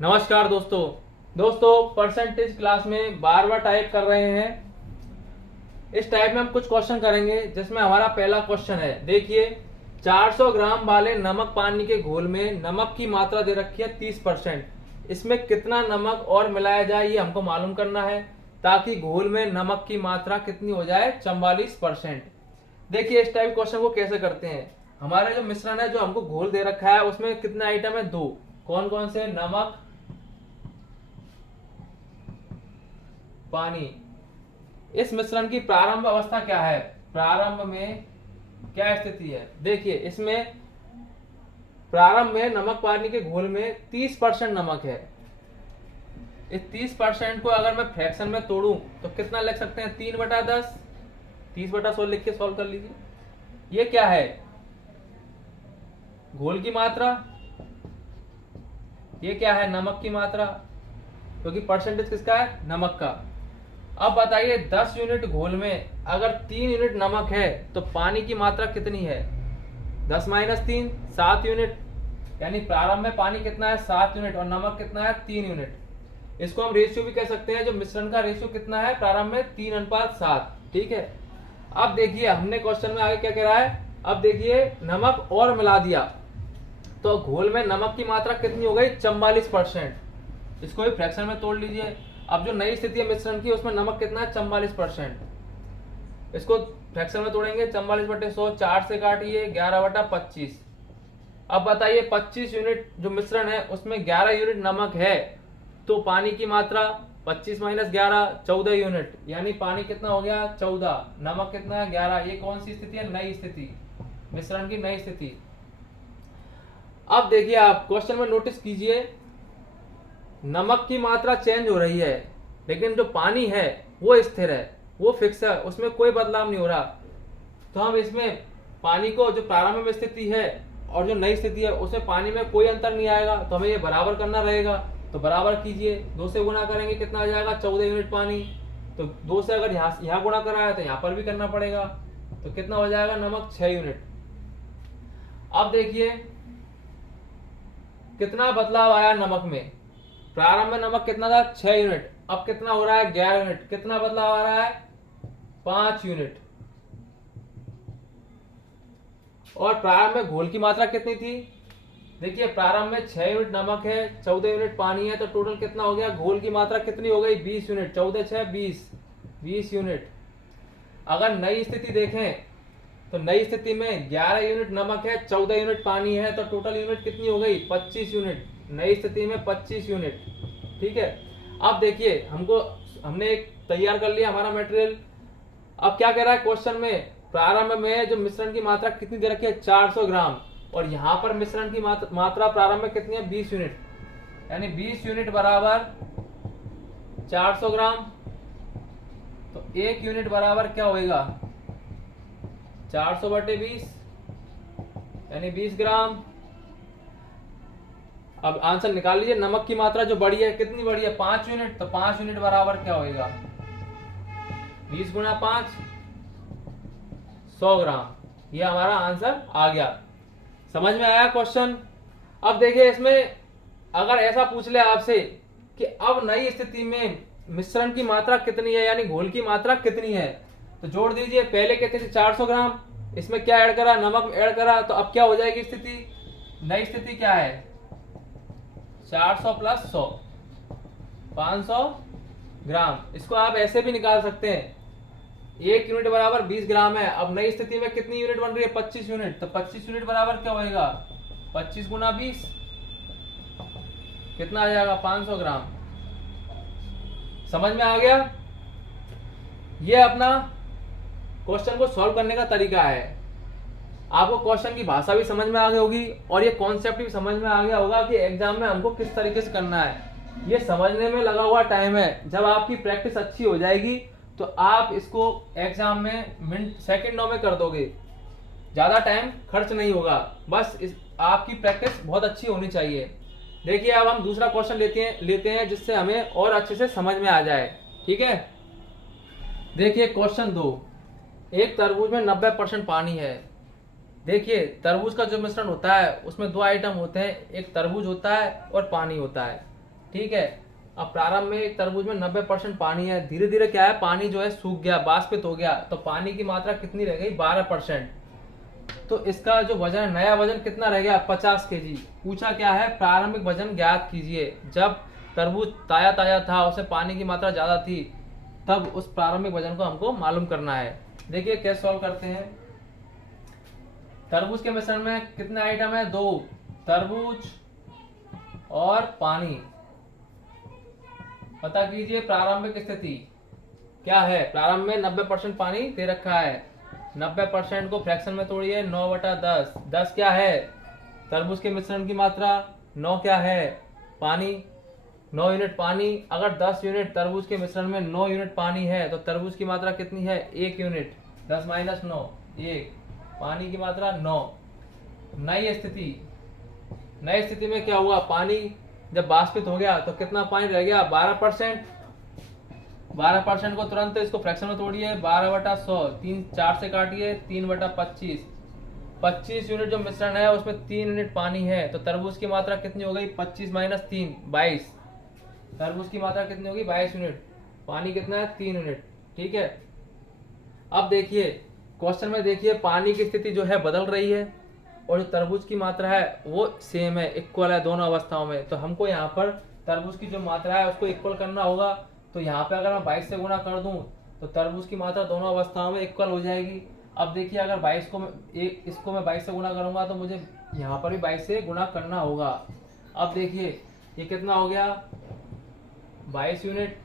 नमस्कार दोस्तों percentage class में बार बार टाइप कर रहे हैं। इस टाइप में हम कुछ क्वेश्चन करेंगे जिसमें हमारा पहला क्वेश्चन है। देखिए 400 ग्राम वाले नमक पानी के घोल में नमक की मात्रा दे रखी है 30%। इसमें कितना नमक और मिलाया जाए ये हमको मालूम करना है ताकि घोल में नमक की मात्रा कितनी हो जाए 44%। देखिए इस टाइप क्वेश्चन को कैसे करते हैं। हमारा जो मिश्रण है जो हमको घोल दे रखा है उसमें कितने आइटम है, दो। कौन कौन से? नमक, पानी। इस मिश्रण की प्रारंभ अवस्था क्या है, प्रारंभ में क्या स्थिति है? देखिए इसमें प्रारंभ में नमक पानी के घोल में 30% नमक है। इस 30% को अगर मैं फ्रैक्शन में तोड़ूं तो कितना लिख सकते हैं? 3/10। 30/100 लिख के सॉल्व कर लीजिए। ये क्या है? घोल की मात्रा। ये क्या है? नमक की मात्रा, क्योंकि परसेंटेज किसका है? नमक का। अब बताइए 10 यूनिट घोल में अगर 3 यूनिट नमक है तो पानी की मात्रा कितनी है? 10 - 3 7 यूनिट। यानी प्रारंभ में पानी कितना है? 7 यूनिट और नमक कितना है? 3 यूनिट। इसको हम रेशियो भी कह सकते हैं। जो मिश्रण का रेशियो कितना है प्रारंभ में? 3:7। ठीक है। अब देखिए हमने क्वेश्चन में आगे क्या कह रहा है। अब देखिए नमक और मिला दिया तो घोल में नमक की मात्रा कितनी हो गई? 44%। इसको भी फ्रैक्शन में तोड़ लीजिए। अब जो नई स्थिति है मिश्रण की उसमें नमक कितना है? 44%। इसको फ्रैक्शन में तोड़ेंगे। 44/100 4 से काटिए, 11/25। अब बताइए 25 यूनिट जो मिश्रण है उसमें 11 यूनिट नमक है तो पानी की मात्रा 25 - 11 14 यूनिट। यानी पानी कितना हो गया? 14। नमक कितना है? 11। ये कौन सी स्थिति है? नई स्थिति, मिश्रण की नई स्थिति। अब देखिए आप क्वेश्चन में नोटिस कीजिए नमक की मात्रा चेंज हो रही है लेकिन जो पानी है वो स्थिर है, वो फिक्स है, उसमें कोई बदलाव नहीं हो रहा। तो हम इसमें पानी को जो प्रारंभ में स्थिति है और जो नई स्थिति है उसमें पानी में कोई अंतर नहीं आएगा तो हमें ये बराबर करना रहेगा। तो बराबर कीजिए, 2 से गुणा करेंगे कितना आ जाएगा? 14 यूनिट पानी। तो 2 से अगर यहाँ गुणा कराया तो यहाँ पर भी करना पड़ेगा। तो कितना हो जाएगा? नमक 6 यूनिट। अब देखिए कितना बदलाव आया नमक में। प्रारंभ में नमक कितना था? 6 यूनिट। अब कितना हो रहा है? 11 यूनिट। कितना बदलाव आ रहा है? 5 यूनिट। और प्रारंभ में घोल की मात्रा कितनी थी? देखिए प्रारंभ में 6 यूनिट नमक है, 14 यूनिट पानी है, तो टोटल कितना हो गया? घोल की मात्रा कितनी हो गई? 20 यूनिट। 14 6 20 यूनिट। अगर नई स्थिति देखें तो नई स्थिति में 11 यूनिट नमक है, 14 यूनिट पानी है, तो टोटल यूनिट कितनी हो गई? 25 यूनिट। नई स्थिति में 25 यूनिट। ठीक है। अब देखिए हमने एक तैयार कर लिया हमारा मटेरियल। अब क्या कह रहा है क्वेश्चन में? प्रारंभ में जो मिश्रण की मात्रा कितनी दे रखी है? 400 ग्राम। और यहां पर मिश्रण की मात्रा प्रारंभ में कितनी है? 20 यूनिट। यानी 20 यूनिट बराबर 400 ग्राम। तो 1 यूनिट बराबर क्या होगा? 400/20 यानी 20 ग्राम। अब आंसर निकाल लीजिए। नमक की मात्रा जो बड़ी है कितनी बड़ी है? 5 यूनिट। तो 5 यूनिट बराबर क्या होगा? 20 × 5 100 ग्राम। ये हमारा आंसर आ गया। समझ में आया क्वेश्चन? अब देखिए इसमें अगर ऐसा पूछ ले आपसे कि अब नई स्थिति में मिश्रण की मात्रा कितनी है यानी घोल की मात्रा कितनी है, तो जोड़ दीजिए। पहले कहते थे 400 ग्राम, इसमें क्या ऐड करा? नमक ऐड करा। तो अब क्या हो जाएगी स्थिति? नई स्थिति क्या है? 400 + 100 500 ग्राम। इसको आप ऐसे भी निकाल सकते हैं। 1 यूनिट बराबर 20 ग्राम है। अब नई स्थिति में कितनी यूनिट बन रही है? 25 यूनिट। तो 25 यूनिट बराबर क्या होगा? 25 × 20 कितना आ जाएगा? 500 ग्राम। समझ में आ गया? ये अपना क्वेश्चन को सॉल्व करने का तरीका है। आपको क्वेश्चन की भाषा भी समझ में आ गई होगी और ये कॉन्सेप्ट भी समझ में आ गया होगा कि एग्जाम में हमको किस तरीके से करना है। ये समझने में लगा हुआ टाइम है। जब आपकी प्रैक्टिस अच्छी हो जाएगी तो आप इसको एग्जाम में मिनट सेकंडों में कर दोगे। ज्यादा टाइम खर्च नहीं होगा। बस आपकी प्रैक्टिस बहुत अच्छी होनी चाहिए। देखिए अब हम दूसरा क्वेश्चन लेते हैं जिससे हमें और अच्छे से समझ में आ जाए। ठीक है। देखिए क्वेश्चन 2। एक तरबूज में 90% पानी है। देखिए तरबूज का जो मिश्रण होता है उसमें 2 आइटम होते हैं, एक तरबूज होता है और पानी होता है। ठीक है। अब प्रारंभ में एक तरबूज में 90% पानी है, धीरे धीरे क्या है, पानी जो है सूख गया, बाष्पित हो गया, तो पानी की मात्रा कितनी रह गई, 12%। तो इसका जो वजन है, नया वजन कितना रह गया, 50 केजी। पूछा क्या है, प्रारंभिक वजन ज्ञात कीजिए। जब तरबूज ताजा ताजा था, उसमें पानी की मात्रा ज्यादा थी, तब उस प्रारंभिक वजन को हमको मालूम करना है। देखिए कैसे सॉल्व करते हैं। तरबूज के मिश्रण में कितने आइटम है, 2, तरबूज और पानी। पता कीजिए प्रारंभिक स्थिति क्या है। प्रारंभ में 90% पानी दे रखा है, 90% को फ्रैक्शन में तोड़िए, 9/10। 10 क्या है, तरबूज के मिश्रण की मात्रा, 9 क्या है, पानी, 9 यूनिट पानी। अगर 10 यूनिट तरबूज के मिश्रण में 9 यूनिट पानी है, तो तरबूज की मात्रा कितनी है, 1 यूनिट। 10 - 9 1, पानी की मात्रा 9। नई स्थिति में क्या हुआ, पानी जब बाष्पित हो गया तो कितना पानी रह गया, 12%। 12% को तुरंत इसको फ्रैक्शन में तोड़िए, 12/100, 3 4 से काटिए, 3/25। 25 यूनिट जो मिश्रण है उसमें 3 यूनिट पानी है, तो तरबूज की मात्रा कितनी हो गई, 25 - 3 22। तरबूज की मात्रा कितनी होगी, 22 यूनिट। पानी कितना है, 3 यूनिट। ठीक है। अब देखिए क्वेश्चन में, देखिए पानी की स्थिति जो है बदल रही है, और जो तरबूज की मात्रा है वो सेम है, इक्वल है दोनों अवस्थाओं में। तो हमको यहाँ पर तरबूज की जो मात्रा है उसको इक्वल करना होगा। तो यहाँ पे अगर मैं 22 से गुणा कर दूं, तो तरबूज की मात्रा दोनों अवस्थाओं में इक्वल हो जाएगी। अब देखिए अगर 22 को इसको मैं 22 से गुणा करूंगा, तो मुझे यहाँ पर भी 22 से गुणा करना होगा। अब देखिए ये कितना हो गया, 22 यूनिट।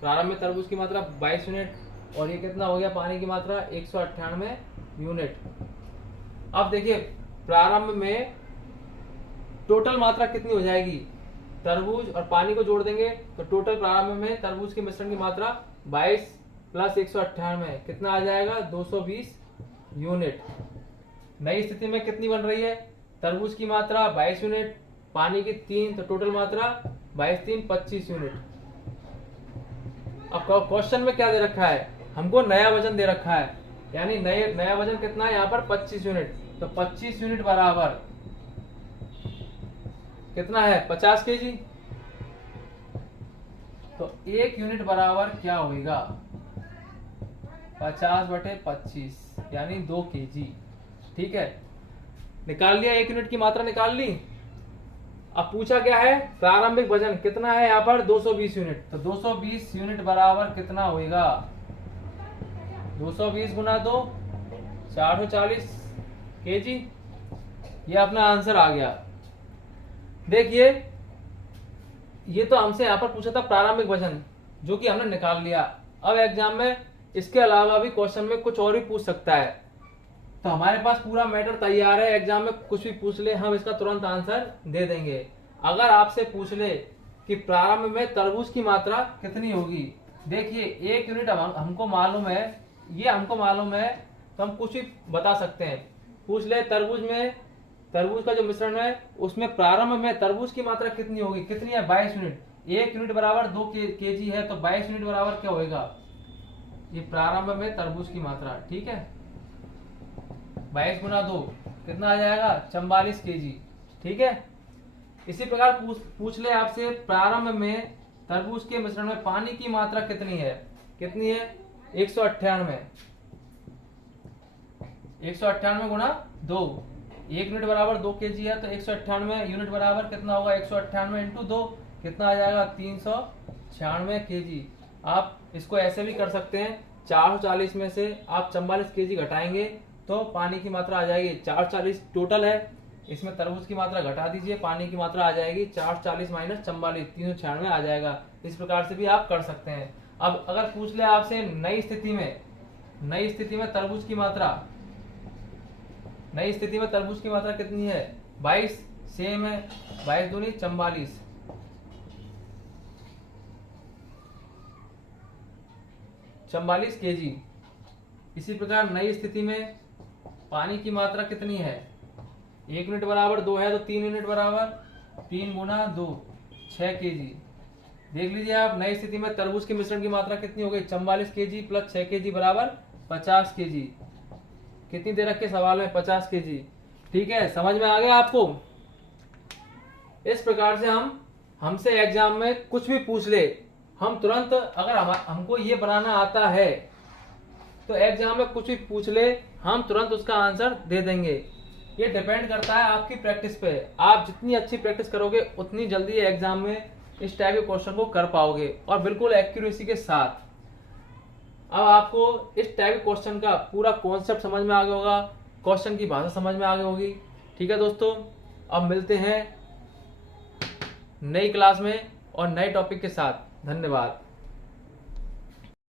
प्रारंभ में तरबूज की मात्रा 22 यूनिट, और ये कितना हो गया, पानी की मात्रा 198 यूनिट। अब देखिए प्रारंभ में टोटल मात्रा कितनी हो जाएगी, तरबूज और पानी को जोड़ देंगे तो टोटल प्रारंभ में तरबूज के मिश्रण की मात्रा 22 + 198 कितना आ जाएगा, 220 यूनिट। नई स्थिति में कितनी बन रही है, तरबूज की मात्रा 22 यूनिट, पानी की 3, तो टोटल मात्रा 22 3 25 यूनिट। अब क्वेश्चन में क्या दे रखा है, हमको नया वजन दे रखा है, यानी नया वजन कितना है यहाँ पर, 25 यूनिट। तो 25 यूनिट बराबर कितना है, 50 केजी। तो 1 यूनिट बराबर क्या होगा, 50/25 यानी 2 केजी। ठीक है, निकाल लिया, 1 यूनिट की मात्रा निकाल ली। अब पूछा क्या है, प्रारंभिक वजन कितना है यहाँ पर, 220 यूनिट। तो 220 यूनिट बराबर कितना होगा, 220 × 2 440 केजी। ये अपना आंसर आ गया। देखिए ये तो हमसे यहाँ पर पूछा था प्रारंभिक वजन, जो कि हमने निकाल लिया। अब एग्जाम में इसके अलावा भी क्वेश्चन में कुछ और भी पूछ सकता है, तो हमारे पास पूरा मैटर तैयार है। एग्जाम में कुछ भी पूछ ले, हम इसका तुरंत आंसर दे देंगे। अगर आपसे पूछ ले कि प्रारंभ में तरबूज की मात्रा कितनी होगी, देखिए 1 यूनिट हमको मालूम है, ये हमको मालूम है, तो हम कुछ भी बता सकते हैं। पूछ ले तरबूज का जो मिश्रण है उसमें प्रारंभ में तरबूज की मात्रा कितनी होगी, कितनी है, 22 यूनिट। 1 यूनिट बराबर 2 केजी है, तो 22 यूनिट बराबर क्या होगा, ये प्रारंभ में तरबूज की मात्रा। ठीक है, 22 × 2 कितना आ जाएगा, 44 केजी। ठीक है। इसी प्रकार पूछ ले आपसे प्रारंभ में तरबूज के मिश्रण में पानी की मात्रा कितनी है, 198। 198 × 2, 1 यूनिट बराबर 2 केजी है, तो 198 यूनिट बराबर कितना होगा, 198 × 2 कितना आ जाएगा, 396 केजी। आप इसको ऐसे भी कर सकते हैं, 440 में से आप 44 केजी घटाएंगे तो पानी की मात्रा आ जाएगी 440 टोटल है, इसमें तरबूज की मात्रा घटा दीजिए, पानी की मात्रा आ जाएगी 440 - 44 396 आ जाएगा। इस प्रकार से भी आप कर सकते हैं। अब अगर पूछ ले आपसे नई स्थिति में तरबूज की मात्रा, नई स्थिति में तरबूज की मात्रा कितनी है, 22 सेम है, 22 दूनी 44 केजी। इसी प्रकार नई स्थिति में पानी की मात्रा कितनी है, 1 यूनिट बराबर 2 है, तो 3 यूनिट बराबर 3 × 2 6 केजी। देख लीजिए आप, नई स्थिति में तरबूज के मिश्रण की मात्रा कितनी हो गई, 44 केजी + 6 केजी बराबर 50 केजी। कितनी दे रखे सवाल में, 50 केजी। ठीक है, समझ में आ गया आपको। इस प्रकार से हमसे एग्जाम में कुछ भी पूछ ले, हम तुरंत, अगर हमको ये बनाना आता है तो एग्जाम में कुछ भी पूछ ले हम तुरंत उसका आंसर दे देंगे। ये डिपेंड करता है आपकी प्रैक्टिस पे। आप जितनी अच्छी प्रैक्टिस करोगे उतनी जल्दी एग्जाम में इस टाइप के क्वेश्चन को कर पाओगे और बिल्कुल एक्यूरेसी के साथ। अब आपको इस टाइप के क्वेश्चन का पूरा कॉन्सेप्ट समझ में आ गया होगा, क्वेश्चन की भाषा समझ में आ गई होगी। ठीक है दोस्तों, अब मिलते हैं नई क्लास में और नए टॉपिक के साथ। धन्यवाद।